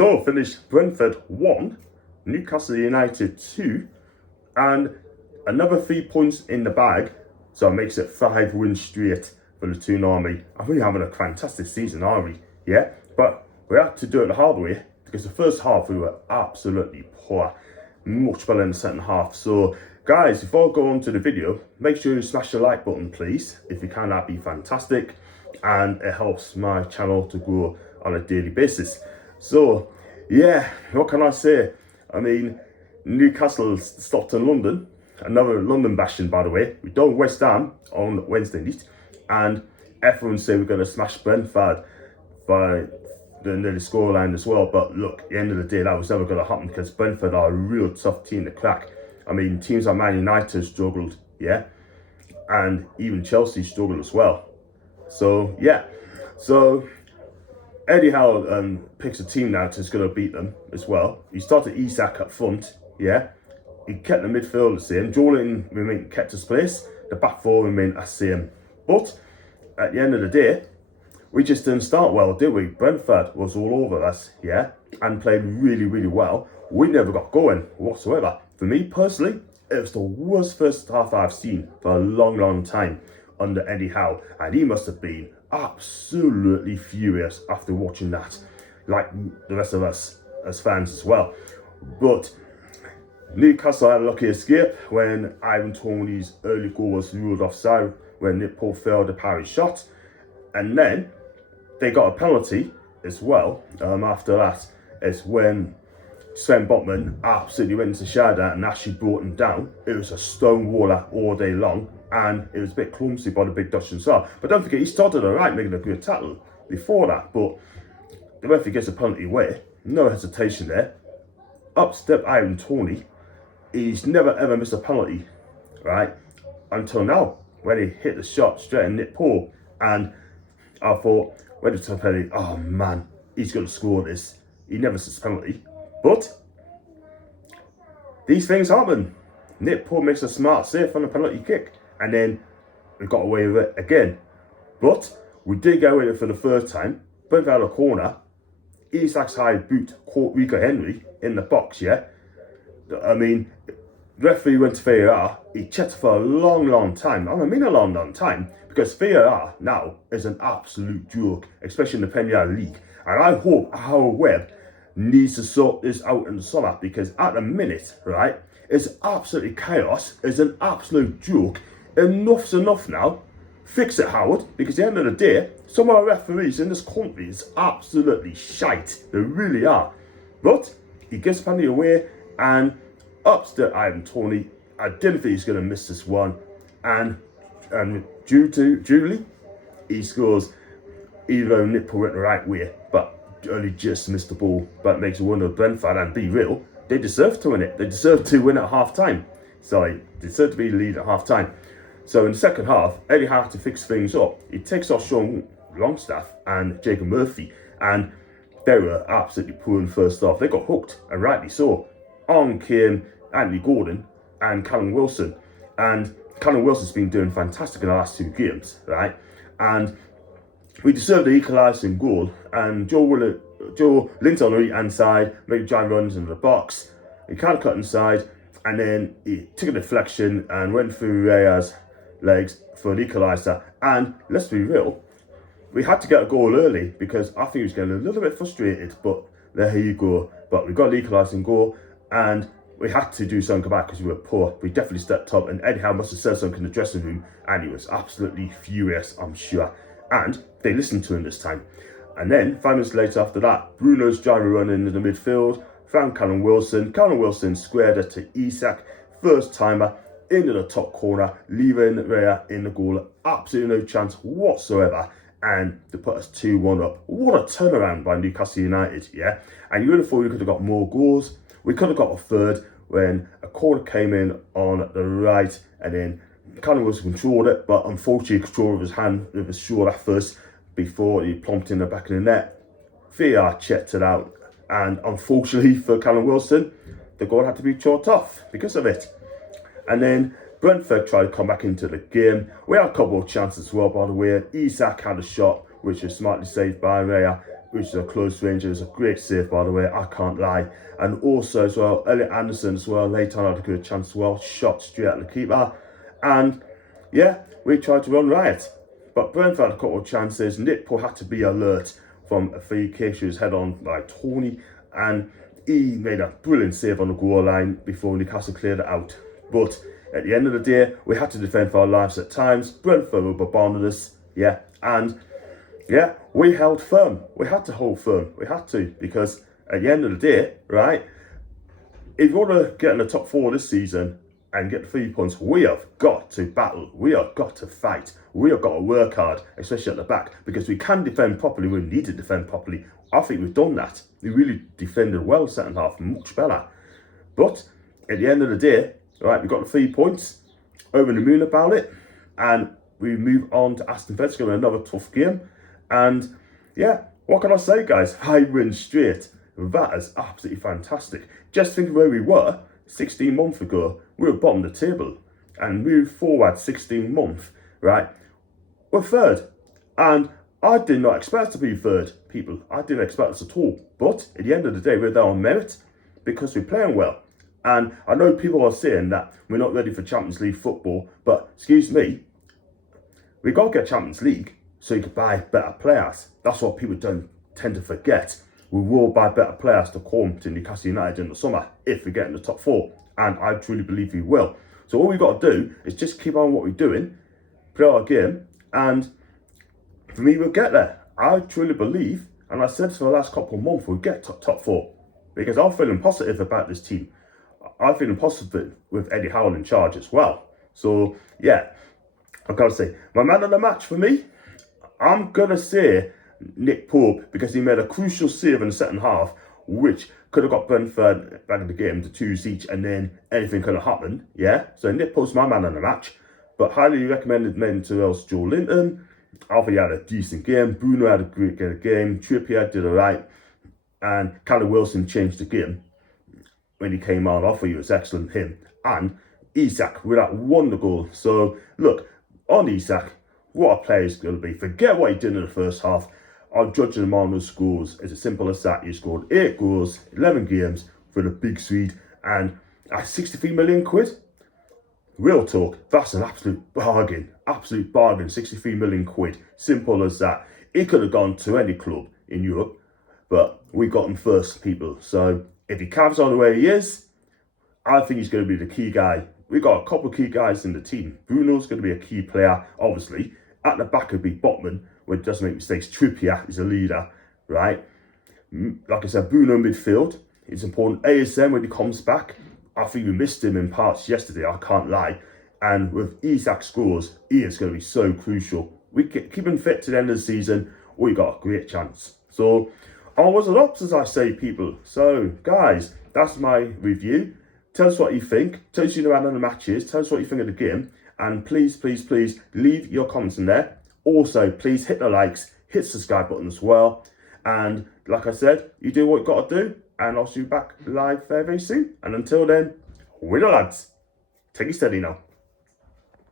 So finished Brentford 1, Newcastle United 2, and another 3 points in the bag. So it makes it 5 wins straight for the Toon Army. I'm really having a fantastic season, are we? Yeah, but we had to do it the hard way because the first half we were absolutely poor. Much better in the second half. So guys, before I go on to the video, make sure you smash the like button, please. If you can, that'd be fantastic. And it helps my channel to grow on a daily basis. So, yeah, what can I say? I mean, Newcastle stopped in London. Another London bashing, by the way. We done West Ham on Wednesday night. And everyone say we're going to smash Brentford by the scoreline as well. But look, at the end of the day, that was never going to happen because Brentford are a real tough team to crack. I mean, teams like Man United struggled, yeah? And even Chelsea struggled as well. So, yeah. So Eddie Howe picks a team now that's going to beat them as well. He started Isak'S up front, yeah. He kept the midfield the same. Jordan remained kept his place. The back four remained the same. But at the end of the day, we just didn't start well, did we? Brentford was all over us, yeah, and played really, really well. We never got going whatsoever. For me personally, it was the worst first half I've seen for a long, long time under Eddie Howe, and he must have been absolutely furious after watching that, like the rest of us as fans as well. But Newcastle had a lucky escape when Ivan Toney's early goal was ruled offside when Nick Pope failed the parry shot, and then they got a penalty as well. After that, it's when Sven Botman absolutely went into shadow and actually brought him down. It was a stonewaller all day long, and it was a bit clumsy by the big Dutch himself. But don't forget, he started all right, making a good tackle before that. But the referee gets a penalty away, no hesitation there. Up step Ivan Toney. He's never ever missed a penalty, right? Until now, when he hit the shot straight in Nick Pope, and I thought, when it's a penalty, oh man, he's going to score this. He never missed a penalty. But these things happen. Nick Pope makes a smart save on a penalty kick, and then we got away with it again. But we did get away with it for the third time. Brentford out of corner. Isak'S high boot caught Rico Henry in the box, yeah? I mean, the referee went to VAR. He checked for a long, long time. I mean a long, long time, because VAR now is an absolute joke, especially in the Premier League. And I hope Howard Webb needs to sort this out in the summer, because at the minute, right, it's absolutely chaos. It's an absolute joke. Enough's enough now. Fix it, Howard, because at the end of the day, some of our referees in this country is absolutely shite. They really are. But he gives penalty away, and ups to Ivan Toney. I didn't think he's going to miss this one. And due to Julie, he scores, even though Nick Pope went the right way, but only just missed the ball. But makes a wonder of Brentford, and be real, they deserve to win it. They deserve to win at half time. Sorry, they deserve to be the lead at half time. So in the second half, Eddie had to fix things up. He takes off Sean Longstaff and Jacob Murphy, and they were absolutely poor in the first half. They got hooked, and rightly so. On came Anthony Gordon and Callum Wilson, and Callum Wilson's been doing fantastic in the last 2 games, right? And we deserved the equalising goal, and Joe Linton on the right hand side made giant runs into the box. He can't cut inside, and then he took a deflection and went through Raya's legs for the equaliser. And let's be real, we had to get a goal early because I think he was getting a little bit frustrated, but there you go. But we got the equalising goal, and we had to do something about it because we were poor. We definitely stepped up, and Eddie Howe must have said something in the dressing room, and he was absolutely furious, I'm sure. And they listened to him this time. And then 5 minutes later after that, Bruno's gyro run into the midfield, found Callum Wilson. Callum Wilson squared it to Isak'S, first timer, into the top corner, leaving Raya in the goal. Absolutely no chance whatsoever. And to put us 2-1 up. What a turnaround by Newcastle United, yeah? And you would have thought we could have got more goals. We could have got a third when a corner came in on the right, and then Callum Wilson controlled it, but unfortunately he controlled with his hand, with his shoulder first, before he plonked in the back of the net. VAR checked it out, and unfortunately for Callum Wilson, the goal had to be chalked off because of it. And then Brentford tried to come back into the game. We had a couple of chances as well, by the way. Isak'S had a shot, which was smartly saved by Raya. which is a close range. It was a great save, by the way, I can't lie. And also as well, Elliot Anderson as well, later on had a good chance as well, shot straight at the keeper. And yeah, we tried to run riot. But Brentford had a couple of chances. Liverpool had to be alert from a free kick. She was head on by Tony, and he made a brilliant save on the goal line before Newcastle cleared it out. But at the end of the day, we had to defend for our lives at times. Brentford were bombarding us, yeah, and yeah, we held firm. We had to hold firm. We had to, because at the end of the day, right, if you want to get in the top 4 this season and get the 3 points, we have got to battle. We have got to fight. We have got to work hard, especially at the back, because we can defend properly. We need to defend properly. I think we've done that. We really defended well second half, much better. But at the end of the day, right, we got the 3 points, over the moon about it, and we move on to Aston Villa, going another tough game. And yeah, what can I say, guys? 5 wins straight. That is absolutely fantastic. Just think of where we were 16 months ago. We were bottom of the table, and moved forward 16 months, right? We're third, and I did not expect to be third, people. I didn't expect us at all. But at the end of the day, we're there on merit because we're playing well. And I know people are saying that we're not ready for Champions League football, but excuse me, we got to get Champions League so you can buy better players. That's what people don't tend to forget. We will buy better players to come to Newcastle United in the summer if we get in the top 4. And I truly believe we will. So all we've got to do is just keep on what we're doing, play our game, and for me, we'll get there. I truly believe, and I said for the last couple of months, we'll get top 4. Because I'm feeling positive about this team. I'm feeling positive with Eddie Howe in charge as well. So yeah, I've got to say, my man of the match for me, I'm going to say Nick Pope, because he made a crucial save in the second half, which could have got Brentford back in the game to 2 each, and then anything could have happened, yeah? So Nick Pope's my man of the match, but highly recommended men to else Joe Linton. I think he had a decent game. Bruno had a great game. Trippier did alright, and Callum Wilson changed the game when he came on. I thought he was excellent, him. And Isak with that wonder goal. So look, on Isak, what a player he's going to be. Forget what he did in the first half. I'm judging him on those scores. It's as simple as that. He scored 8 goals, 11 games for the big Swede, and at 63 million quid. Real talk, that's an absolute bargain. Absolute bargain, 63 million quid. Simple as that. He could have gone to any club in Europe, but we got him first, people. So if he carries on the way he is, I think he's going to be the key guy. We got a couple of key guys in the team. Bruno's going to be a key player, obviously. At the back would be Botman, where he doesn't make mistakes. Trippier is a leader, right? Like I said, Bruno midfield. It's important. ASM, when he comes back, I think we missed him in parts yesterday, I can't lie. And with Isak'S scores, he is going to be so crucial. We keep him fit to the end of the season, we got a great chance. So, onwards and ups, as I say, people. So, guys, that's my review. Tell us what you think. Tell us you know how the match is. Tell us what you think of the game. And please, please, please leave your comments in there. Also, please hit the likes, hit the subscribe button as well. And like I said, you do what you got to do. And I'll see you back live very, very soon. And until then, we're the lads. Take it steady now.